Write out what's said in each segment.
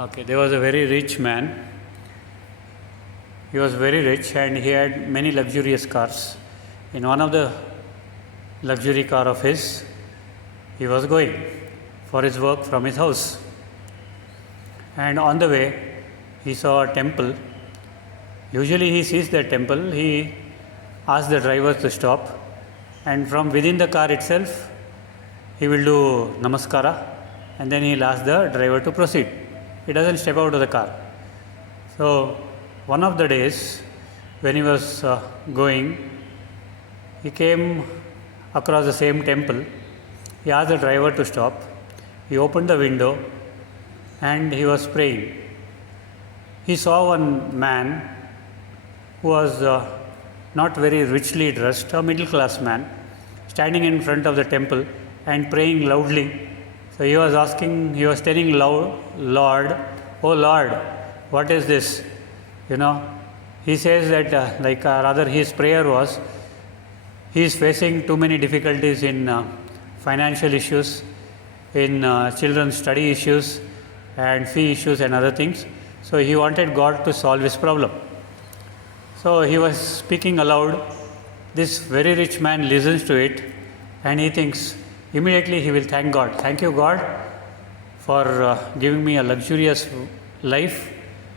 Okay, there was a very rich man. He was very rich and he had many luxurious cars. In one of the luxury car of his, he was going for his work from his house. And on the way, he saw a temple. Usually he sees that temple, he asks the driver to stop, and from within the car itself, he will do Namaskara, and then he'll ask the driver to proceed. He doesn't step out of the car. So, one of the days, when he was going, he came across the same temple. He asked the driver to stop. He opened the window and he was praying. He saw one man who was not very richly dressed, a middle class man, standing in front of the temple and praying loudly. So he was telling Lord, oh Lord, what is this? He says that, rather his prayer was, he is facing too many difficulties in financial issues, in children's study issues and fee issues and other things. So he wanted God to solve his problem. So he was speaking aloud. This very rich man listens to it and he thinks, immediately he will thank God. Thank you, God, for giving me a luxurious life.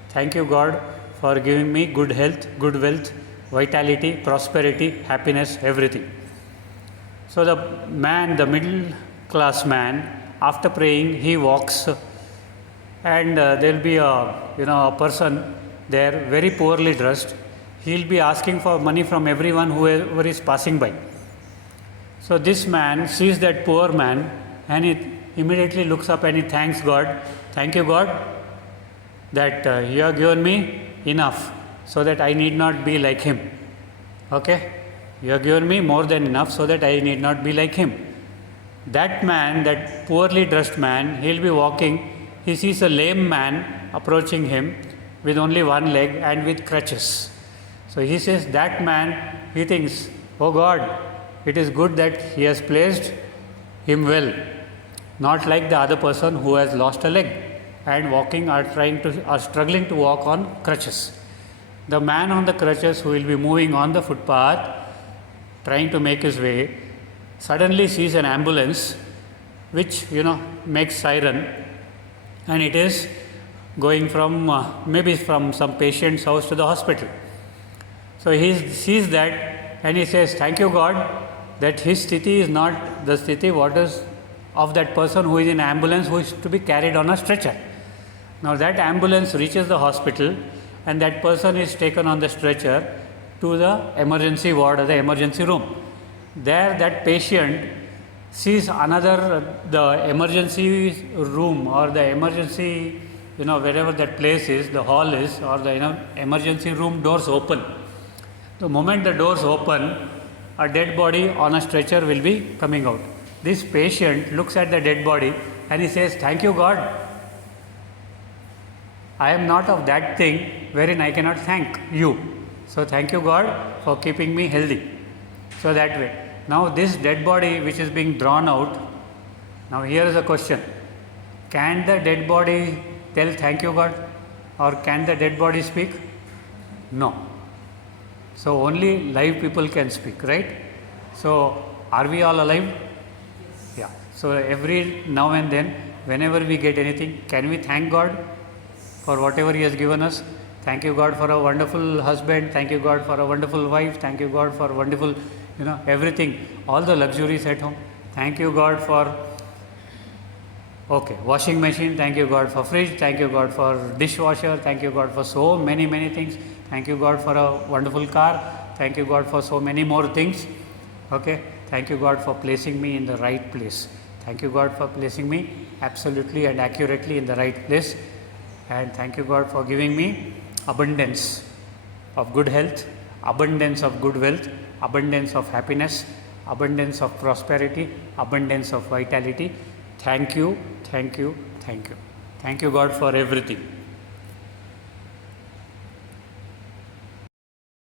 Thank you, God, for giving me good health, good wealth, vitality, prosperity, happiness, everything. So the middle class man, after praying, he walks and there will be a person there, very poorly dressed. He will be asking for money from everyone whoever is passing by. So this man sees that poor man and he immediately looks up and he thanks God. Thank you, God, that you have given me enough so that I need not be like him. Okay? You have given me more than enough so that I need not be like him. That man, that poorly dressed man, he'll be walking. He sees a lame man approaching him with only one leg and with crutches. So he says, that man, he thinks, oh God, it is good that he has placed him well, not like the other person who has lost a leg and are struggling to walk on crutches. The man on the crutches who will be moving on the footpath, trying to make his way, suddenly sees an ambulance which makes siren, and it is going from maybe from some patient's house to the hospital. So he sees that and he says, thank you, God, that his sthiti is not the sthiti what is of that person who is in ambulance, who is to be carried on a stretcher. Now that ambulance reaches the hospital and that person is taken on the stretcher to the emergency ward or the emergency room. There that patient sees the emergency room or the emergency, wherever that place is, the hall is, or the emergency room doors open. The moment the doors open, a dead body on a stretcher will be coming out. This patient looks at the dead body and he says, thank you, God, I am not of that thing wherein I cannot thank you. So thank you, God, for keeping me healthy. So that way. Now this dead body which is being drawn out, now here is a question. Can the dead body tell thank you, God? Or can the dead body speak? No. So only live people can speak, right? So are we all alive? Yeah. So every now and then, whenever we get anything, can we thank God for whatever He has given us? Thank you, God, for a wonderful husband. Thank you, God, for a wonderful wife. Thank you, God, for wonderful, everything, all the luxuries at home. Thank you, God, for washing machine. Thank you, God, for fridge. Thank you, God, for dishwasher. Thank you, God, for so many things. Thank you, God, for a wonderful car. Thank you, God, for so many more things. Okay. Thank you, God, for placing me in the right place. Thank you, God, for placing me absolutely and accurately in the right place. And thank you, God, for giving me abundance of good health, abundance of good wealth, abundance of happiness, abundance of prosperity, abundance of vitality. Thank you, thank you, thank you. Thank you, God, for everything.